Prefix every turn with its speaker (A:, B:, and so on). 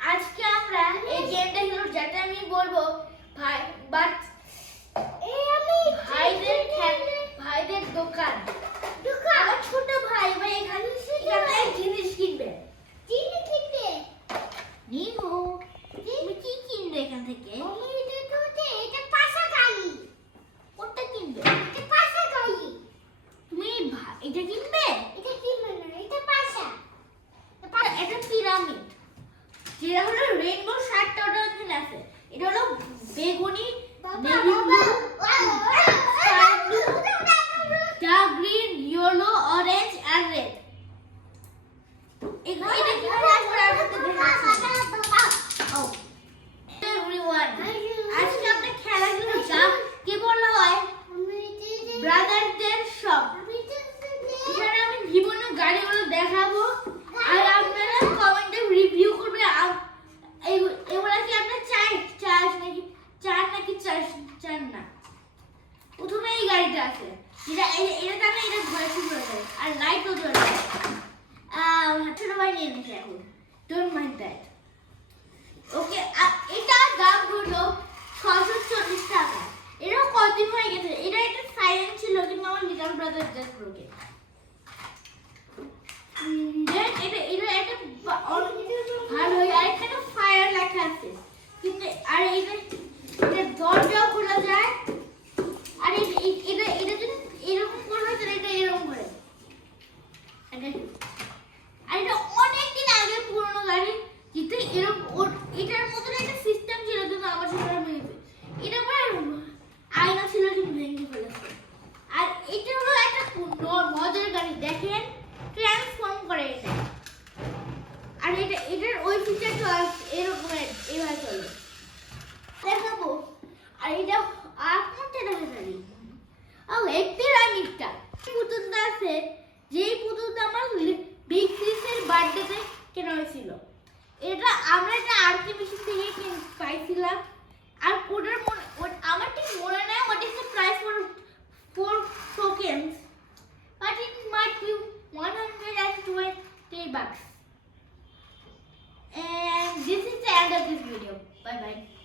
A: আজকে আমরা এই গেমটা খেলব যেটা আমি বলব ভাই বাট ভাইদের খেল- ভাইদের দোকান। আমার ছোট ভাই ভাই এখানে এখানে জিনিস কিনবে। জিনিস কিনবে? নিও তুমি কি কিনবে এখান থেকে কোনটা কিনবে তুমি ভা- এটা কিনবে এটা পিরামিড যেটা হলো আছে। যেটা এটা এটা ভয় শুরু আর লাইটও জ্বলে ছোট ভাই নিয়ে নিছে এখন। ডোন্ট মাইন্ড দ্যাট ওকে দাম হলো ছশো চল্লিশ টাকা। এটাও কদিন হয়ে গেছে। এটা একটা সাইলেন্ট ছিল, কিন্তু আমার লিটল ব্রাদার জাস্ট ব্রোকে এটা এটা একটা ভালো ফায়ার লেখা আছে। কিন্তু, আর এটা দরজাও খোলা যায় আর এটা এটা এটা যদি এরকম করে হয় তাহলে এটা এরকম করে এটা আর এটা অনেক দিন আগে পুরনো গাড়ি যেতে এরকম ওর- এটার মতন একটা সিস্টেম ছিল কিন্তু আমার সাথে ভেঙেছে এটা পরে আয়না ছিল কিন্তু ভেঙে ফেলেছে আর এটা হলো একটা ন- মজার গাড়ি দেখেন ট্রান্সফর্ম করে এটা। আর এটা এটার ওই ফিচারটা এরকম এভাবে চলে দেখাবো। আর এটা আর কোনটা দেখা যাবে ও এই পিরামিডটা পুতুলটা আছে, যেই পুতুলটা আমার বিগ সিসের বার্থডেতে কেনা হয়েছিল। এটা আমরা এটা আরকে বেশি থেকে কিন- পাইছিলাম। আর ওটার bucks. And this is the end of this video. Bye bye.